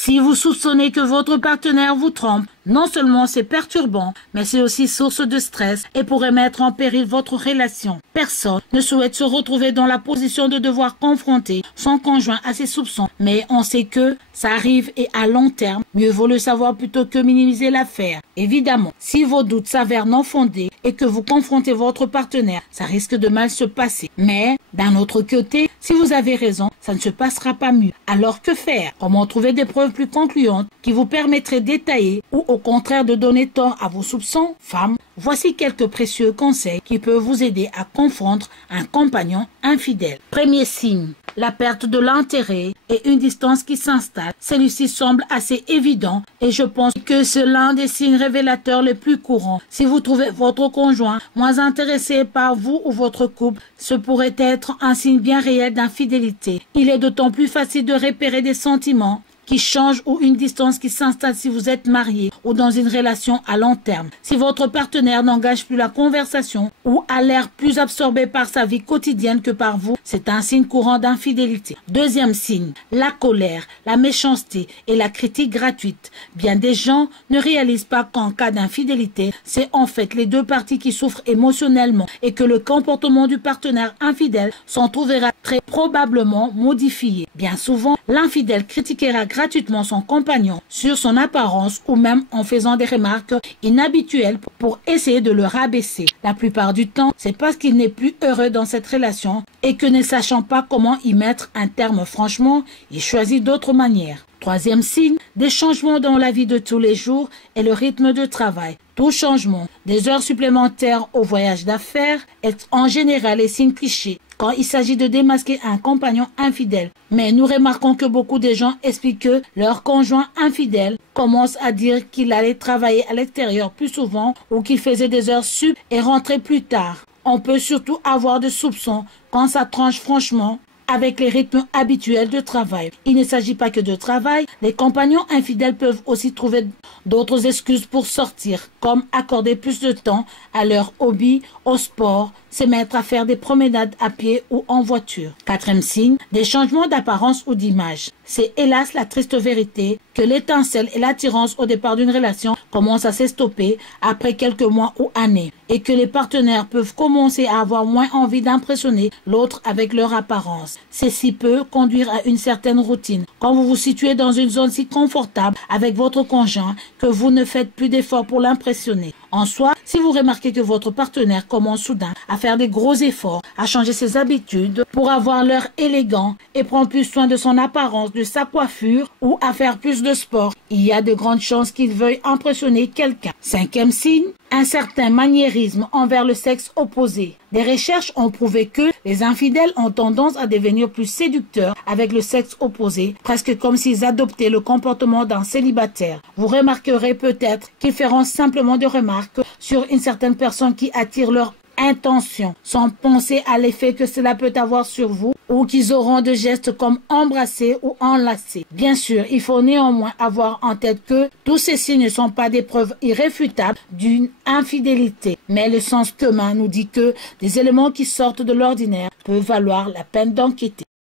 Si vous soupçonnez que votre partenaire vous trompe, non seulement c'est perturbant, mais c'est aussi source de stress et pourrait mettre en péril votre relation. Personne ne souhaite se retrouver dans la position de devoir confronter son conjoint à ses soupçons, mais on sait que ça arrive et à long terme, mieux vaut le savoir plutôt que minimiser l'affaire. Évidemment, si vos doutes s'avèrent non fondés et que vous confrontez votre partenaire, ça risque de mal se passer. Mais, d'un autre côté, si vous avez raison, ça ne se passera pas mieux. Alors que faire? Comment trouver des preuves plus concluantes qui vous permettraient d'étayer ou au contraire de donner tort à vos soupçons? Femmes, voici quelques précieux conseils qui peuvent vous aider à confondre un compagnon infidèle. Premier signe, la perte de l'intérêt et une distance qui s'installe. Celui-ci semble assez évident et je pense que c'est l'un des signes révélateurs les plus courants. Si vous trouvez votre conjoint moins intéressé par vous ou votre couple, ce pourrait être un signe bien réel d'infidélité. Il est d'autant plus facile de repérer des sentiments qui change ou une distance qui s'installe si vous êtes marié ou dans une relation à long terme. Si votre partenaire n'engage plus la conversation ou a l'air plus absorbé par sa vie quotidienne que par vous, c'est un signe courant d'infidélité. Deuxième signe, la colère, la méchanceté et la critique gratuite. Bien des gens ne réalisent pas qu'en cas d'infidélité, c'est en fait les deux parties qui souffrent émotionnellement et que le comportement du partenaire infidèle s'en trouvera très probablement modifié. Bien souvent, l'infidèle critiquera gratuitement son compagnon sur son apparence ou même en faisant des remarques inhabituelles pour essayer de le rabaisser. La plupart du temps, c'est parce qu'il n'est plus heureux dans cette relation et que ne sachant pas comment y mettre un terme franchement, il choisit d'autres manières. Troisième signe, des changements dans la vie de tous les jours et le rythme de travail. Tout changement, des heures supplémentaires au voyage d'affaires, est en général les signes clichés quand il s'agit de démasquer un compagnon infidèle. Mais nous remarquons que beaucoup de gens expliquent que leur conjoint infidèle commence à dire qu'il allait travailler à l'extérieur plus souvent ou qu'il faisait des heures sup et rentrait plus tard. On peut surtout avoir des soupçons quand ça tranche franchement avec les rythmes habituels de travail. Il ne s'agit pas que de travail, les compagnons infidèles peuvent aussi trouver d'autres excuses pour sortir, comme accorder plus de temps à leur hobby, au sport, se mettre à faire des promenades à pied ou en voiture. Quatrième signe, des changements d'apparence ou d'image. C'est hélas la triste vérité que l'étincelle et l'attirance au départ d'une relation commencent à s'estopper après quelques mois ou années et que les partenaires peuvent commencer à avoir moins envie d'impressionner l'autre avec leur apparence. Ceci peut conduire à une certaine routine. Quand vous vous situez dans une zone si confortable avec votre conjoint que vous ne faites plus d'efforts pour l'impressionner. En soi, si vous remarquez que votre partenaire commence soudain à faire des gros efforts, à changer ses habitudes pour avoir l'air élégant et prendre plus soin de son apparence, de sa coiffure ou à faire plus de sport, il y a de grandes chances qu'il veuille impressionner quelqu'un. Cinquième signe, un certain maniérisme envers le sexe opposé. Des recherches ont prouvé que les infidèles ont tendance à devenir plus séducteurs avec le sexe opposé, presque comme s'ils adoptaient le comportement d'un célibataire. Vous remarquerez peut-être qu'ils feront simplement des remarques sur une certaine personne qui attire leur intention, sans penser à l'effet que cela peut avoir sur vous, ou qu'ils auront de gestes comme embrasser ou enlacer. Bien sûr, il faut néanmoins avoir en tête que tous ces signes ne sont pas des preuves irréfutables d'une infidélité, mais le sens commun nous dit que des éléments qui sortent de l'ordinaire peuvent valoir la peine d'enquêter.